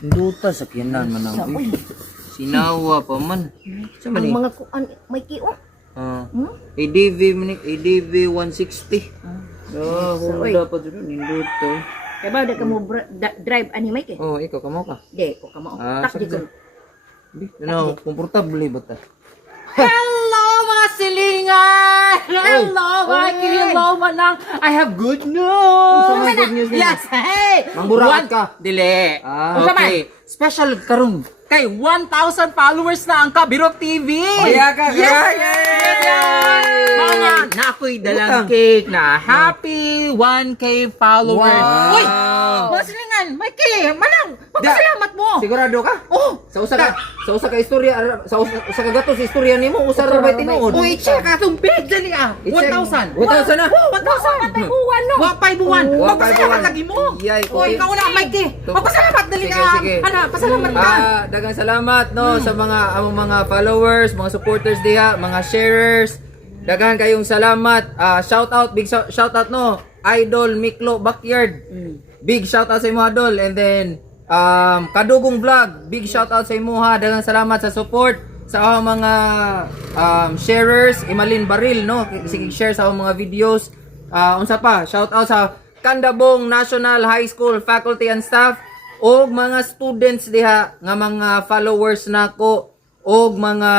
Duta sa kinan man Sa ang uy. sinawa pa man. Sa man Ang eh? mga kuan may kiyo. Hmm? ADV man ADV 160. Uy. Hula pa dito ninduto. Kaya ba da ka mo drive ani may kay? Oh, ikaw kamo ka. Di ko ka mo. Ah, Tak di ko. Ano, komportable ba ta? Hello mga silingan! Hello Mikey! Hello manang! I have good news! Unsa may good news nila? Yes! Hey! Mangburakot ka? Dili! Ah, Okay. Special karon kay 1,000 followers na ang Kabirok TV! Kaya ka, Yes! Yay! Mga na ako'y dalang Butang. cake na happy 1K followers! Wow! Uy! Mga silingan! Mikey! Manang! Magpasalamat mo! Sigurado ka? Oh! Sa usa ka istorya sa usa ka gato sa istorya nimo usa ra ba tinuod? Uy, check atong page dali ah! 1,000! 1,000 na. Oh, 1,000! Patay buwan no. Wapay buwan! Oh, Magpasalamat wapay lagi mo! Yay, O, ikaw na, Mikey! Ito. Magpasalamat dali Sige, ka! sige. Ano, pasalamat ka! Daghang salamat no sa mga among mga followers, mga supporters diha, mga sharers. Daghang kayong salamat. Shout out, big shout out no. Idol Miklo Backyard. Big shout out sa imo idol, and then Kadugong Vlog, big shout out sa imo ha. Daghang salamat sa support sa akong mga sharers, Imalin Baril no. Sige share sa akong mga videos. Unsa pa? Shout out sa Candabong National High School faculty and staff og mga students diha nga mga followers nako og mga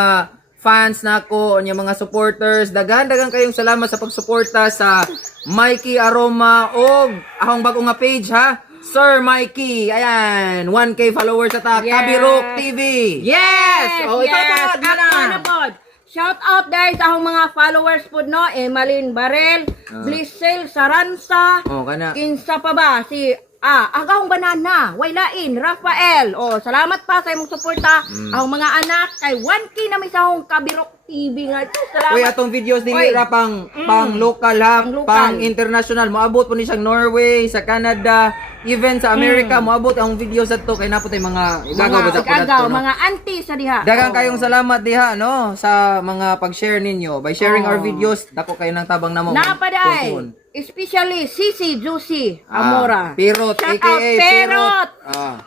fans nako nya mga supporters. Daghan kayong salamat sa pagsuporta sa Mikey Aroma og akong bago nga page ha, Sir Mikey. Ayan, 1K followers ata. Yes. Kabirok TV. Yes! Oh, ikaw pa, di na. Ako na pod. Shout out guys sa akong mga followers pod no, Emalin Barel, Blissel Saransa, Oh, kana. kinsa pa ba si Agawang Banana, Waylain, Rafael. Oh, salamat pa sa imong suporta. Ang mga anak kay 1K na may sa akong Kabirok TV nga. Salamat. Uy, atong videos Uy. dili ra pang local ha, Pang local. pang international. Moabot po ni siyang Norway, sa Canada, even sa America. Moabot ang videos adto kay napot ay mga igagaw ba sa Agaw, no? mga auntie sa diha. Daghang Oh. kayong salamat diha no sa mga pag-share ninyo. By sharing our videos, dako kayo ng tabang namo. Napaday. Especially Sisi Juicy Amora. Pirot, Shout aka out, Perot.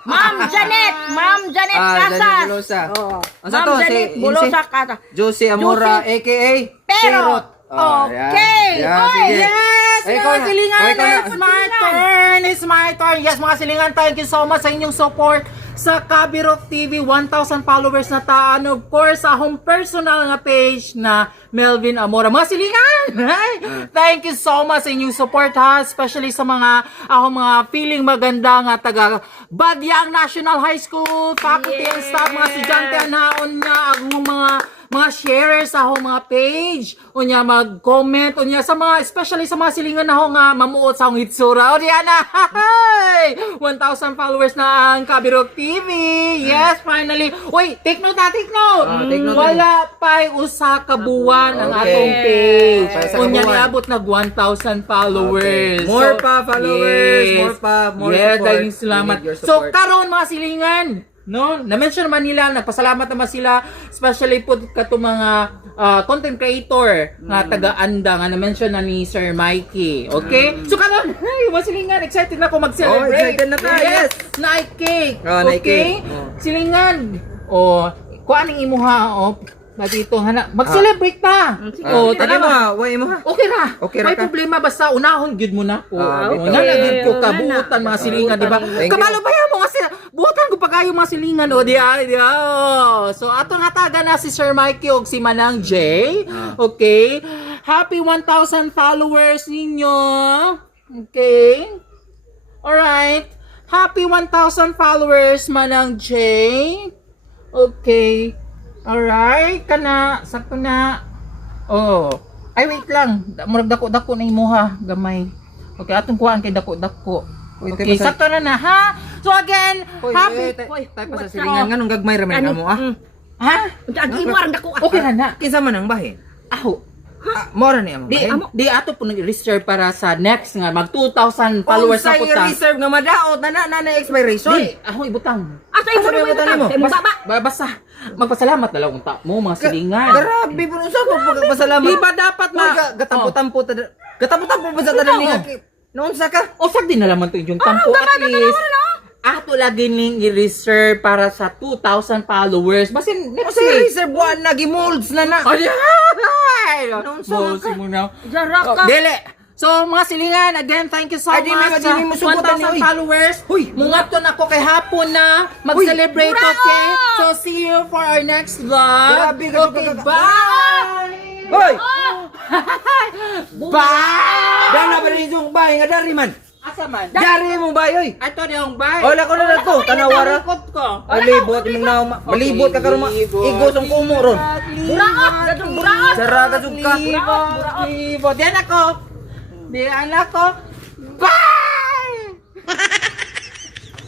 Ma'am Janet Janet Casas. Bulosa. Oh. Ang sa Ma'am to, Janet si Bulosa Casas. Josie Amora, aka Perot. Okay. Oy, Yes! Ay, Mga ikaw na. silingan! Ay, ikaw na. It's my turn! It's my turn! Yes, mga silingan, thank you so much sa inyong support sa Kabirok TV. 1,000 followers na ta. And of course, sa akong personal nga page na Melvin Amora. Mga silingan! Thank you so much sa inyong support ha. Especially sa mga akong mga feeling maganda nga taga Badyang National High School, faculty and staff, mga estudyante anaon nga, ang mga sharers sa akong mga page, unya mag-comment, unya sa mga, especially sa mga silingan na ako nga mamuot sa akong hitsura. O Diana, 1,000 followers na ang Kabirok TV. Yes, finally. Uy, take note na, take note. Take note. Wala pa'y usa ka buwan ang Okay. atong page. Para sa Unya kabuuan. niabot nag 1,000 followers. Okay. More pa followers, more yes, support. daghang salamat. We need your So, support. karon mga silingan, no? Na-mention naman nila, nagpasalamat naman sila, especially po kato mga content creator nga taga-anda nga na-mention na ni Sir Mikey. Okay? So karon, ay, mga silingan, excited na ako mag-celebrate. Oh, excited na tayo, yes. Night cake. Oh, night okay? cake. Oh. Silingan. Oh, kuan ning imuha oh. Na dito hana, mag-celebrate ta. Oh, tara tadi mo ba? ha, way mo ha. Okay ra. Okay ra May ka. problema basta unahon gyud mo na ko. Okay. Nalagid ko Okay. kabuutan mga silingan, di ba? Thank you. Kabalo ba yan mga buutan ko pa kayo mga silingan o di ay. Oh. So ato nataga na si Sir Mikey og si Manang J. Okay? Happy 1,000 followers ninyo. Okay? Alright. Happy 1,000 followers Manang J. Okay. Alright, kana, sakto na. Oh. Ay, wait lang. Murag dako-dako na imuha, gamay. Okay, atong kuhaan kay dako-dako. Wait, Okay, tayo pa sa- sakto na ha. So again, happy. Tayo pa sa silingan nga nung gagmay ra man mo ah. Ha? Ang imo arang dako. Okay na na. Kinsa man ang bahin? Aho. Mora ni ang Di, bahin. di ato po nag-reserve para sa next nga mag 2,000 followers na po ta. reserve nga madaot na expiration. Di, aho ibutang. Asa imo Asa mo ibutan imo? mo? Imo baba. Basta magpasalamat na lang unta mo mga silingan. Grabe bro, sa ko pagpasalamat. Di ba dapat Ma, ma gatampo-tampo ta. Gatampo-tampo ba sa tanan niya? Noon sa ka? O sag din na naman to yung tampo at least. ato lagi ning i-reserve para sa 2,000 followers. Basin, next Kasi week. reserve one lagi molds na na. Ay! Anong Bosi mo na. Jara ka. Dili. So, mga silingan, again, thank you so Ay, di much may mo sugutan 1,000 ni, uy. followers. Uy. Mungato na ko kay hapon na mag-celebrate, Bravo! okay? So, see you for our next vlog. Grabe ka, Okay, ka, ka. bye! Hoy! Bye! Dala ba rin yung bahay nga dari man? Asa man? Dari mo bahay, oy! Ito na yung bye. Wala ko na to, tanawara. Ikot ko. Malibot, imong na malibot ka karon igos ang kumo ron. Buraot, gadong buraot. Sara ka jud ka. Libot. Diyan ako. Diyan ako. Bye!